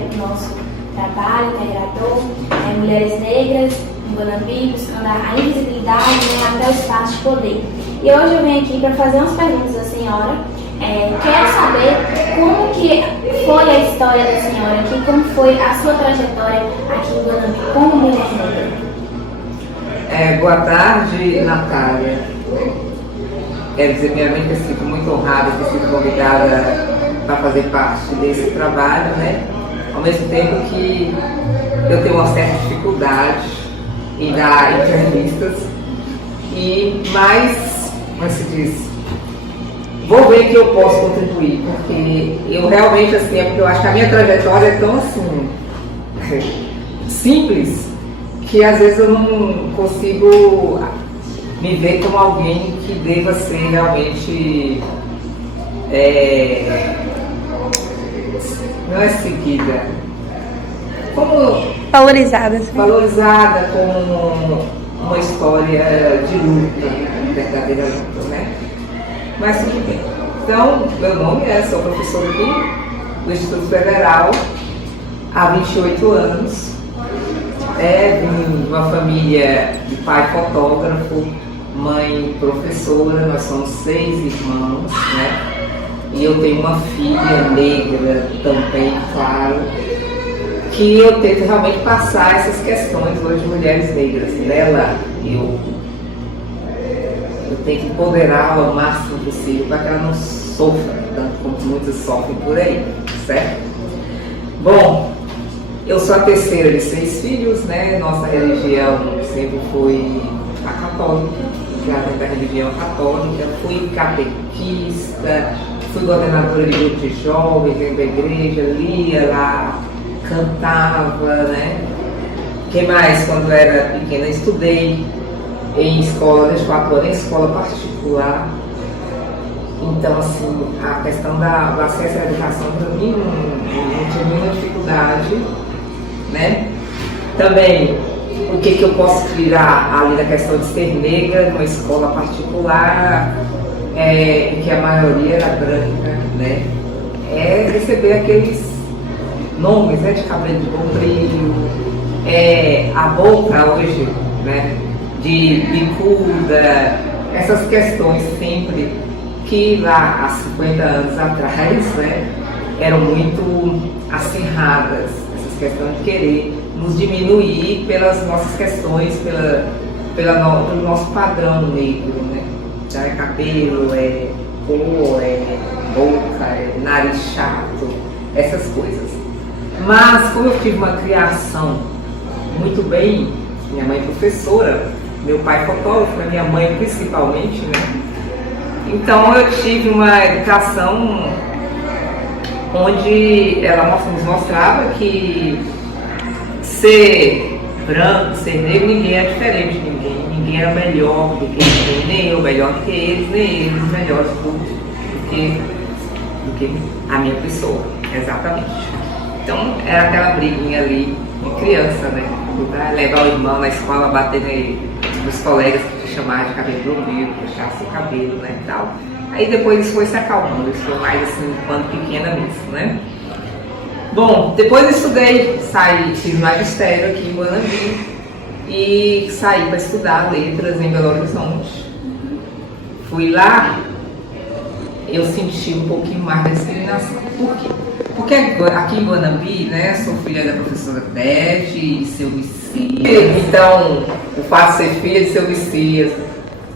né, o nosso trabalho integrador, Mulheres Negras em Guanambi, buscando a invisibilidade, né, até o espaço de poder. E hoje eu venho aqui para fazer umas perguntas à senhora. Quero saber como que foi a história da senhora aqui, como foi a sua trajetória aqui em Guanambi como mulher negra. Boa tarde, Natália. Quero dizer primeiramente que eu sinto muito honrada de ter sido convidada para fazer parte desse trabalho, né? Ao mesmo tempo que eu tenho uma certa dificuldade em dar entrevistas, mas, como se diz, vou ver que eu posso contribuir, porque eu realmente, assim, é porque eu acho que a minha trajetória é tão, assim, simples, que às vezes eu não consigo me ver como alguém que deva ser realmente, não é seguida, como valorizada como uma história de luta, verdadeira luta, né? Mas tudo bem. Então, meu nome sou professora aqui do Instituto Federal há 28 anos. Vim de uma família de pai fotógrafo, mãe professora, nós somos 6 irmãos, né? E eu tenho uma filha negra também, claro, que eu tento realmente passar essas questões hoje de mulheres negras. Nela, eu tenho que empoderá-la o máximo possível para que ela não sofra tanto como muitas sofrem por aí, certo? Bom, eu sou a terceira de 6 filhos, né? Nossa religião sempre foi a católica, já dentro da religião católica. Fui catequista, fui coordenadora de grupo de jovens dentro da igreja, lia lá, cantava, né? O que mais? Quando era pequena, estudei em escola, desde 4 anos, em escola particular. Então, assim, a questão do acesso à educação, para mim, não tinha nenhuma dificuldade, né? Também, o que eu posso tirar ali da questão de ser negra numa escola particular, que a maioria era branca, né? Receber aqueles nomes, né, de cabelo de bombril, a boca hoje, né, de bicuda, essas questões sempre que lá há 50 anos atrás, né, eram muito acirradas, essas questões de querer nos diminuir pelas nossas questões, pelo nosso padrão negro, né? Então, cabelo, cor, boca, nariz chato, essas coisas. Mas como eu tive uma criação muito bem, minha mãe professora, meu pai fotógrafo, minha mãe principalmente, né? Então eu tive uma educação onde ela nos mostrava que ser branco, ser negro, ninguém é diferente de ninguém. Ninguém era melhor do que ninguém, nem eu melhor do que eles, nem eles melhores do que a minha pessoa, exatamente. Então era aquela briguinha ali de criança, né? Levar o irmão na escola, bater nos colegas que te chamavam de cabelo do umbigo, puxar seu cabelo, né, e tal. Aí depois isso foi se acalmando, isso foi mais assim, quando pequena mesmo, né? Bom, depois eu estudei, fiz magistério aqui em Guanambi e saí para estudar letras em Belo Horizonte. Fui lá, eu senti um pouquinho mais da discriminação. Por quê? Porque aqui em Guanambi, né, sou filha da professora Dete e seu Messias. Então, o fato de ser filha de seu Messias,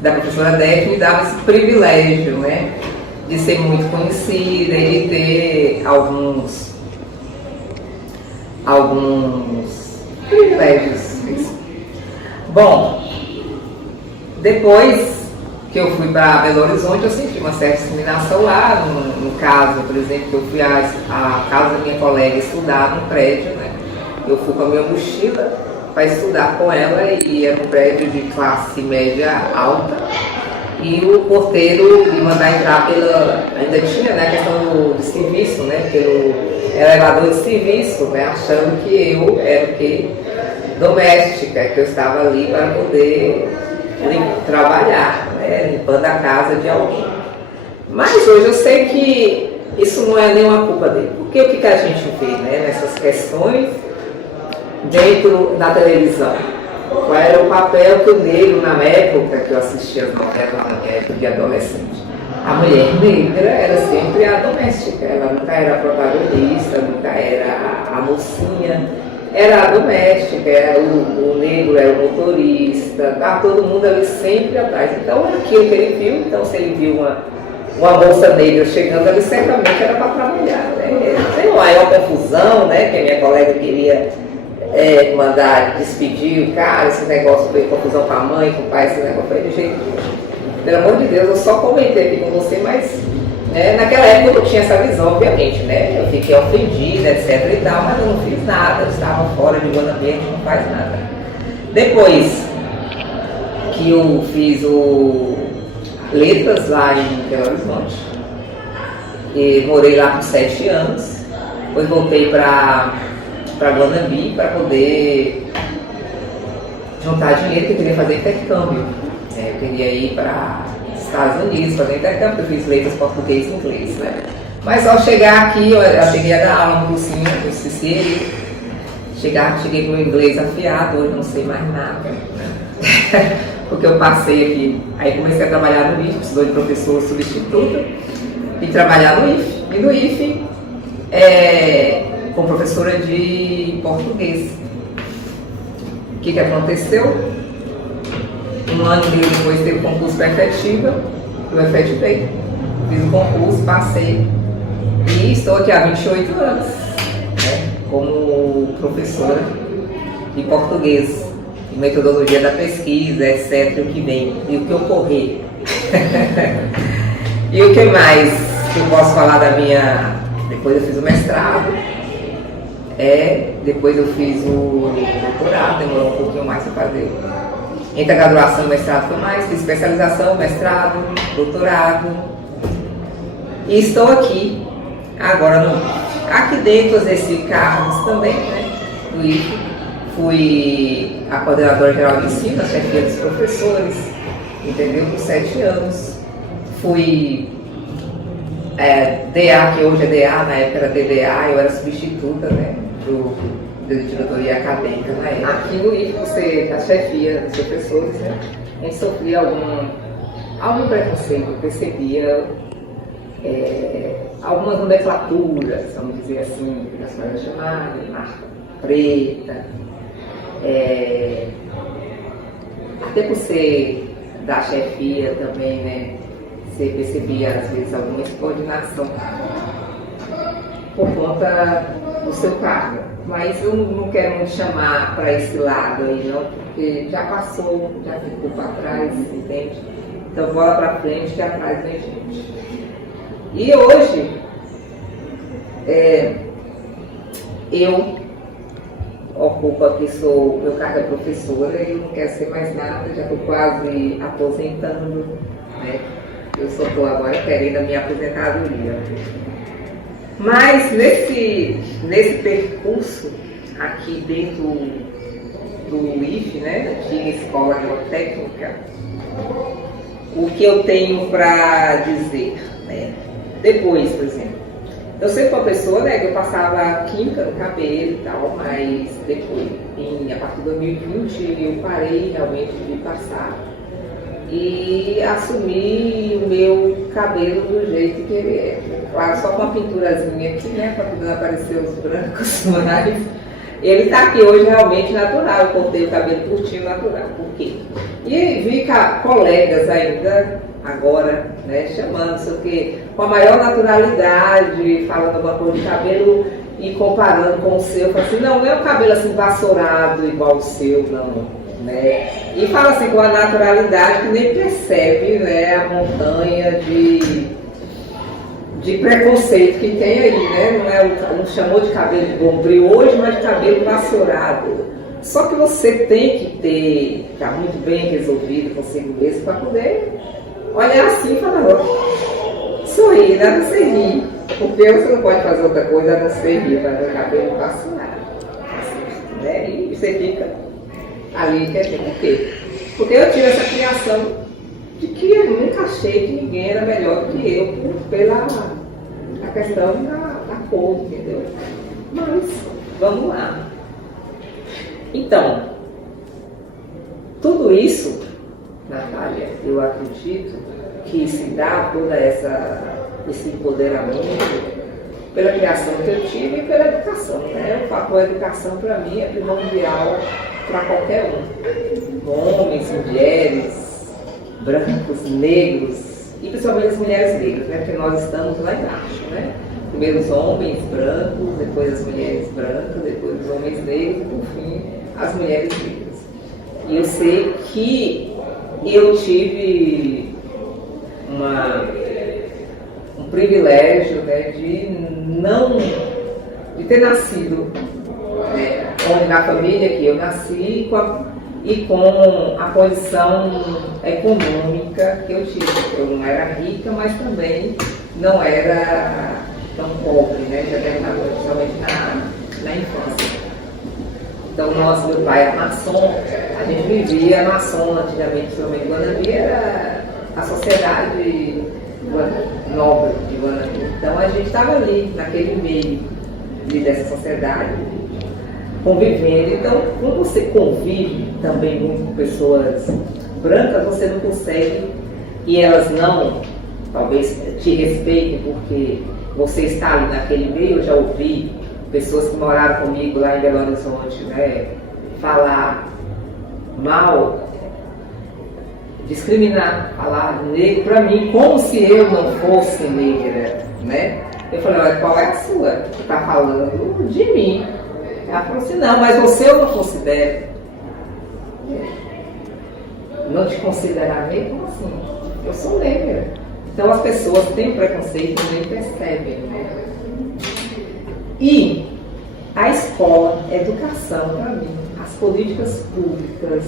da professora Dete, me dava esse privilégio, né, de ser muito conhecida e de ter alguns privilégios. Bom, depois que eu fui para Belo Horizonte, eu senti uma certa discriminação lá, no caso, por exemplo, que eu fui à casa da minha colega estudar no prédio, né? Eu fui com a minha mochila para estudar com ela e era um prédio de classe média alta e o porteiro me mandar entrar ainda tinha, né, a questão do serviço, né, pelo elevador de serviço, né, achando que eu era o quê? Doméstica, que eu estava ali para poder trabalhar, né, limpando a casa de alguém. Mas hoje eu sei que isso não é nenhuma culpa dele, Porque o que a gente vê, né, nessas questões dentro da televisão? Qual era o papel que o negro, na época que eu assistia as novelas, na época de adolescente? A mulher negra era sempre a doméstica, ela nunca era a protagonista, nunca era a mocinha, era a doméstica, era o negro era o motorista, tá todo mundo ali sempre atrás. Então aquilo que ele viu, então se ele viu uma moça negra chegando ali, certamente era para trabalhar, né? Tem uma maior confusão, né, que a minha colega queria mandar despedir o cara, esse negócio foi confusão com a mãe, com o pai, esse negócio foi de jeito nenhum. Pelo amor de Deus, eu só comentei aqui com você, mas naquela época eu não tinha essa visão, obviamente, né? Eu fiquei ofendida, etc e tal, mas eu não fiz nada, eu estava fora de Guanabara, a gente não faz nada. Depois que eu fiz letras lá em Belo Horizonte, e morei lá por 7 anos, depois voltei para Guanabara para poder juntar dinheiro, que eu queria fazer intercâmbio. Eu queria ir para os Estados Unidos fazer intercâmbio, eu fiz letras português e inglês, né? Mas ao chegar aqui, eu cheguei a dar aula no cursinho do CCI, cheguei com o inglês afiado, hoje não sei mais nada, né? Porque eu passei aqui, aí comecei a trabalhar no IFE, precisou de professor substituto, e trabalhar no IFE. E no IFE, com professora de português. O que aconteceu? Um ano e meio depois teve o concurso para efetiva, eu efetivei, fiz o concurso, passei e estou aqui há 28 anos, né, como professora de português, de metodologia da pesquisa, etc. O que vem e o que ocorrer. E o que mais que eu posso falar da minha... Depois eu fiz o mestrado, depois eu fiz o doutorado, demorou um pouquinho mais para fazer. Entre a graduação e o mestrado foi mais, fiz especialização, mestrado, doutorado. E estou aqui, agora no aqui dentro exerci cargos também, né? Fui a coordenadora geral de ensino, a chefia dos professores, entendeu? Por 7 anos. Fui DA, que hoje é DA, na época era DDA, eu era substituta, né? De diretoria acadêmica na época. Aqui no IFE, você, a chefia dos professores, né, a gente sofria algum preconceito, eu percebia algumas nomenclaturas, vamos dizer assim, que as pessoas chamavam de marca preta, até por ser da chefia também, né, você percebia às vezes alguma insubordinação por conta do seu cargo. Mas eu não quero me chamar para esse lado aí, não, porque já passou, já ficou para trás, entende? Então bola para frente, que atrás vem gente. E hoje, eu ocupo aqui, meu cargo é professora, e eu não quero ser mais nada, já estou quase aposentando, né? Eu só estou agora querendo a minha aposentadoria. Mas nesse percurso aqui dentro do IFE, né, de Escola Agrotécnica, o que eu tenho para dizer, né? Depois, por exemplo, eu sempre fui uma pessoa, né, que eu passava química no cabelo e tal, mas depois, a partir de 2020, eu parei realmente de passar e assumi o meu cabelo do jeito que ele é. Claro, só com uma pinturazinha aqui, né, para poder aparecer os brancos, mas ele está aqui hoje realmente natural. Eu cortei o cabelo curtinho natural. Por quê? E vi colegas ainda, agora, né, chamando, não sei o quê, com a maior naturalidade, falando alguma coisa de cabelo e comparando com o seu. Eu falei assim, não é um cabelo assim vassourado igual o seu, não. Né? E fala assim com a naturalidade que nem percebe, né, a montanha de preconceito que tem aí, né? Não chamou de cabelo de bombril hoje, mas de cabelo vassourado. Só que você tem que estar muito bem resolvido consigo mesmo para poder olhar assim e falar, ó, sorrir, nada de ser rir, porque você não pode fazer outra coisa a não ser rir, fazer o cabelo vassourado, né? E você fica ali, quer dizer, por quê? Porque eu tive essa criação de que eu nunca achei que ninguém era melhor do que eu pela a questão da cor, entendeu? Mas, vamos lá. Então, tudo isso, Natália, eu acredito que se dá todo esse empoderamento pela criação que eu tive e pela educação, né? O fator da educação, para mim, é primordial para qualquer um. Homens, mulheres, brancos, negros, e principalmente as mulheres negras, né? Porque nós estamos lá embaixo, né? Primeiro os homens brancos, depois as mulheres brancas, depois os homens negros e, por fim, as mulheres negras. E eu sei que eu tive um privilégio, né, de ter nascido, né, na família que eu nasci e com a condição econômica que eu tive. Eu não era rica, mas também não era tão pobre, né, já principalmente na infância. Então, meu pai era maçom, a gente vivia maçom antigamente, principalmente em Guanambi, era a sociedade nobre de Guanambi. Então, a gente estava ali, naquele meio dessa sociedade, convivendo. Então, quando você convive também muito com pessoas brancas, você não consegue, e elas não, talvez, te respeitem, porque você está ali naquele meio. Eu já ouvi pessoas que moraram comigo lá em Belo Horizonte, né, falar mal, discriminar, falar negro para mim como se eu não fosse negra, né? Eu falei, olha, qual é a sua? Você está falando de mim. Ela falou assim, não, mas você eu não considero. Não te considerar negra? Como assim? Eu sou negra. Então as pessoas têm preconceito e nem percebem, né? E a escola, a educação, para mim, as políticas públicas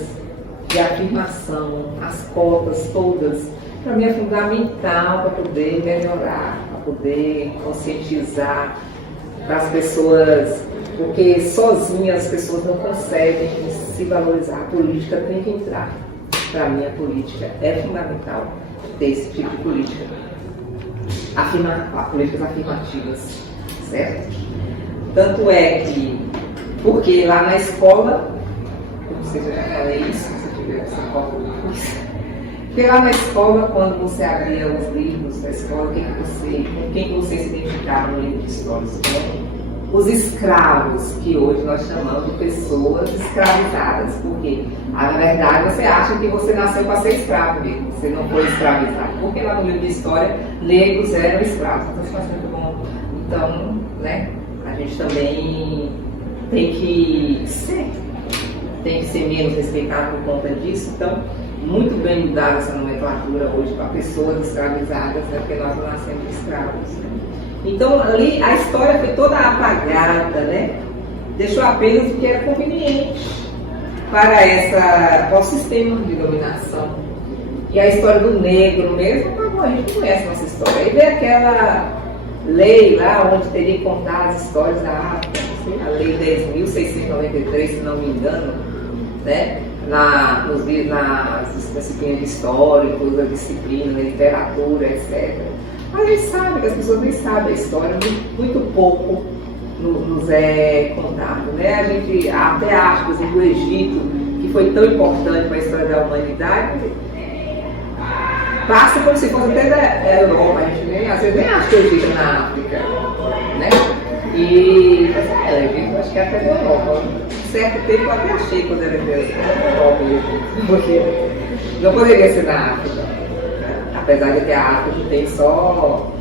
de afirmação, as cotas todas, para mim é fundamental para poder melhorar, para poder conscientizar para as pessoas, porque sozinhas as pessoas não conseguem se valorizar. A política tem que entrar. Para mim a política é fundamental ter esse tipo de política. Políticas afirmativas, certo? Tanto é que, porque lá na escola, eu não sei se eu já falei isso, se tiver essa foto depois, porque lá na escola, quando você abria os livros da escola, com quem você se identificava no livro de histórias? Com os escravos, que hoje nós chamamos de pessoas escravizadas, porque na verdade você acha que você nasceu para ser escravo mesmo, você não foi escravizado, porque lá no livro de história, negros eram escravos. Então, isso é muito bom. Então, né? A gente também tem que ser menos respeitado por conta disso. Então, muito bem mudada essa nomenclatura hoje para pessoas escravizadas, né, porque nós não nascemos escravos. Então, ali a história foi toda apagada, né? Deixou apenas o que era conveniente para o sistema de dominação. E a história do negro mesmo, a gente conhece a nossa história. Aí veio aquela lei lá onde teria que contar as histórias da África, a lei 10.693, se não me engano, né? Nas disciplinas de história, toda a disciplina, da literatura, etc. Mas a gente sabe que as pessoas nem sabem a história, muito pouco nos é contado, né? A gente até acha, por exemplo, o Egito, que foi tão importante para a história da humanidade, passa como se fosse até da Europa. A gente às vezes nem acha que o Egito na África, né? E eu acho que é até da Europa. Certo tempo eu até achei quando era criança, da Europa, porque não poderia ser na África, apesar de que a África tem só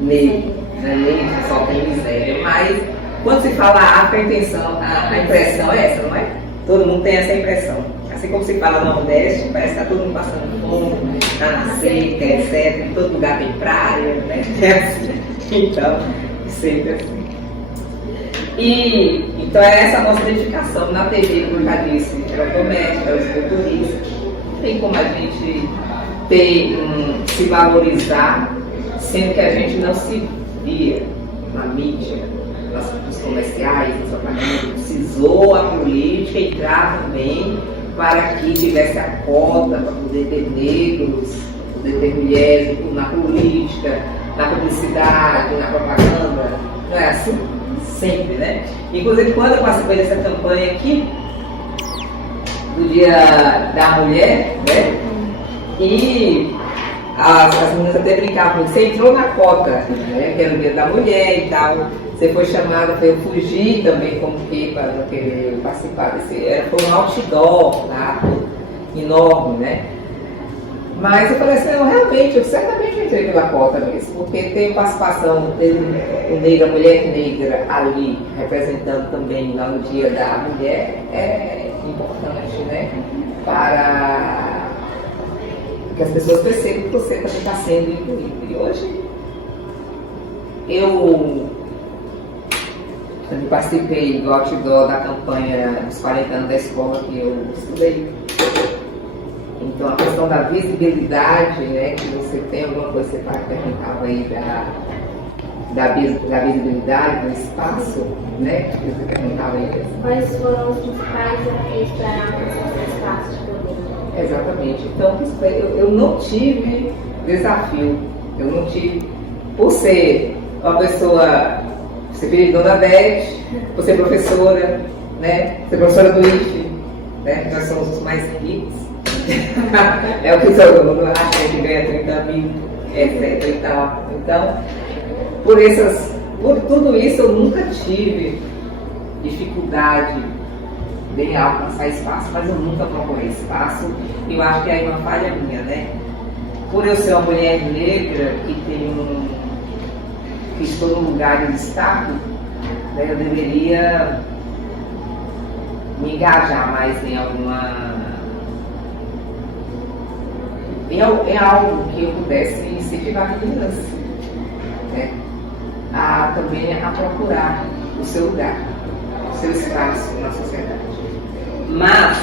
negro, né? Negro só tem miséria, mas quando se fala África, a impressão é essa, não é? Todo mundo tem essa impressão. Assim como se fala Nordeste, parece que está todo mundo passando fome, está na seca, etc. Em todo lugar tem praia, né? Então, sempre assim. Então é essa a nossa identificação na TV, como eu já disse, era doméstica, era esculturista. Tem como a gente se valorizar, sendo que a gente não se via na mídia, nos comerciais, nos apartamentos. Precisou a política entrar também para que tivesse a cota, para poder ter negros, para poder ter mulheres na política, na publicidade, na propaganda. Não é é assim sempre, né? Inclusive, quando eu participei dessa campanha aqui, do Dia da Mulher, né? E as meninas até brincavam, você entrou na cota, né? Que era o Dia da Mulher e tal. Você foi chamada para eu fugir também, como que para não querer participar desse. Foi um outdoor, tá? Enorme, né? Mas eu falei assim, não, realmente, eu certamente entrei pela cota mesmo, porque tem participação o negra, mulher negra ali, representando também lá no Dia da Mulher, é importante, né? Para que as pessoas percebam que você também está sendo incluído. E hoje eu participei do outdoor da campanha dos 40 anos da escola que eu estudei. Então, a questão da visibilidade, né, que você tem alguma coisa que você perguntava aí da visibilidade do espaço, né, que você perguntava aí. Quais foram os principais desafios para alcançar esse espaço de poder? Exatamente. Então, eu não tive desafio, eu não tive, por ser uma pessoa, ser filha de Dona Beth, por ser professora, né, ser professora do IFE, né, nós somos os mais ricos. É o que todo mundo acha que ganha 30 mil, etc e tal. Então, por tudo isso, eu nunca tive dificuldade de alcançar espaço, mas eu nunca procurei espaço. Eu acho que aí é uma falha minha, né? Por eu ser uma mulher negra que estou num lugar de destaque, né, eu deveria me engajar mais em algo que eu pudesse incentivar meninas, né? Também a procurar o seu lugar, o seu espaço na sociedade. Mas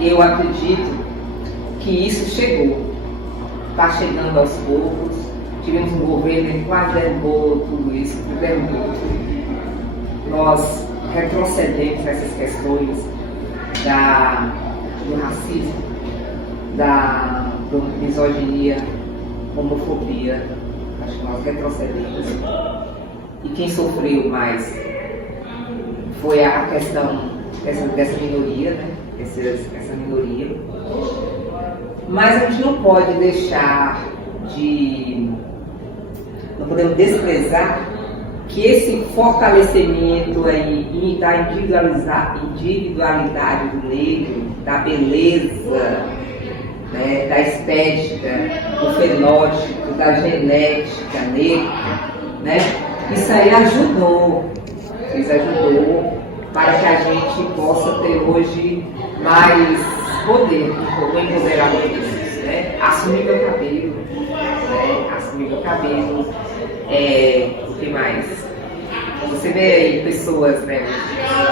eu acredito que isso está chegando aos poucos. Tivemos um governo que quase derrubou tudo isso, nós retrocedemos nessas questões do racismo, da misoginia, homofobia. Acho que nós retrocedemos. E quem sofreu mais foi a questão dessa minoria, né? Essa minoria. Mas a gente não pode deixar não podemos desprezar que esse fortalecimento aí da individualidade do negro, da beleza, né, da estética, do fenótipo, da genética negra, né, isso aí ajudou para que a gente possa ter hoje mais poder, empoderamento, né, assumir meu cabelo, o que mais? Você vê aí pessoas, né,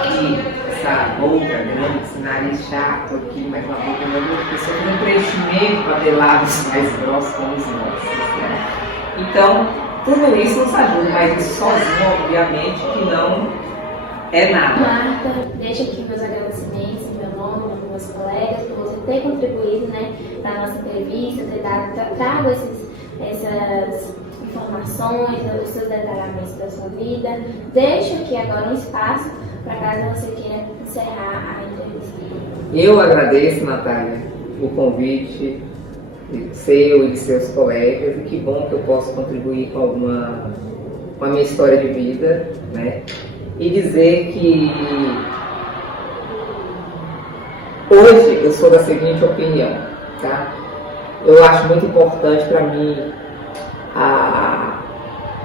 que essa boca grande, esse nariz chato aqui, mas uma boca grande, pessoa que tem um preenchimento para ter lábios mais grossos como os nossos, né? Então, tudo isso nos ajuda, mas isso sozinho, obviamente, que não é nada. Marta, deixo aqui meus agradecimentos em meu nome, dos meus colegas, por você ter contribuído, né, para a nossa entrevista, ter trago essas informações, os seus detalhamentos da sua vida. Deixo aqui agora um espaço para caso você queira encerrar a entrevista. Eu agradeço, Natália, o convite seu e de seus colegas, e que bom que eu posso contribuir com a minha história de vida, né? E dizer que hoje eu sou da seguinte opinião, tá? Eu acho muito importante para mim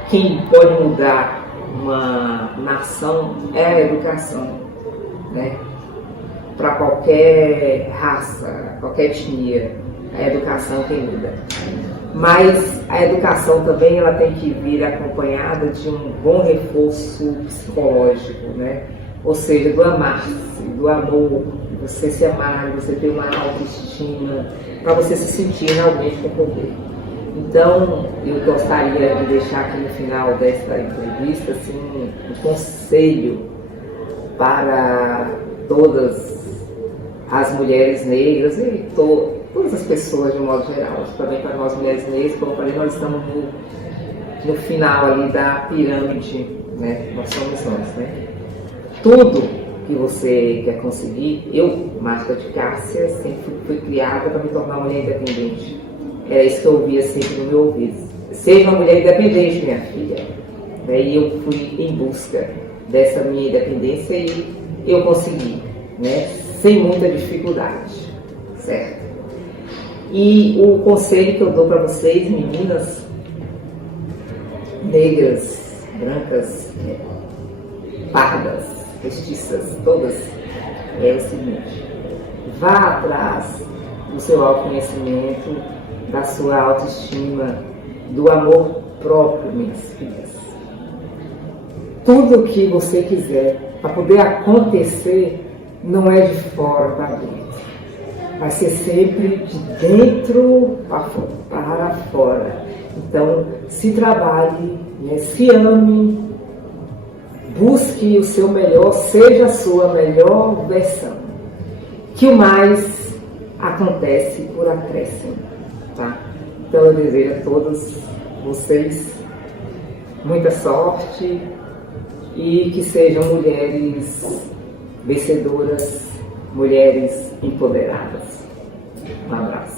quem pode mudar uma nação é a educação, né? Para qualquer raça, qualquer etnia, a educação que muda. Mas a educação também ela tem que vir acompanhada de um bom reforço psicológico, né? Ou seja, do amar-se, do amor, você se amar, você ter uma autoestima, para você se sentir realmente com poder. Então, eu gostaria de deixar aqui no final desta entrevista assim, um conselho para todas as mulheres negras e todas as pessoas de um modo geral, também para nós mulheres negras, como eu falei, nós estamos no final ali da pirâmide, né? Nós somos nós, né? Tudo que você quer conseguir, eu, Marta de Cássia, sempre fui criada para me tornar uma mulher independente. Era isso que eu ouvia sempre no meu ouvido. Seja uma mulher independente, minha filha. E eu fui em busca dessa minha independência e eu consegui, né? Sem muita dificuldade, certo? E o conselho que eu dou para vocês, meninas negras, brancas, pardas, mestiças, todas, é o seguinte: vá atrás do seu autoconhecimento, da sua autoestima, do amor próprio, minhas filhas. Tudo o que você quiser para poder acontecer não é de fora para dentro. Vai ser sempre de dentro para fora. Então, se trabalhe, né? Se ame, busque o seu melhor, seja a sua melhor versão. Que o mais acontece por acréscimo, tá? Então, eu desejo a todos vocês muita sorte e que sejam mulheres vencedoras, mulheres empoderadas. Um abraço.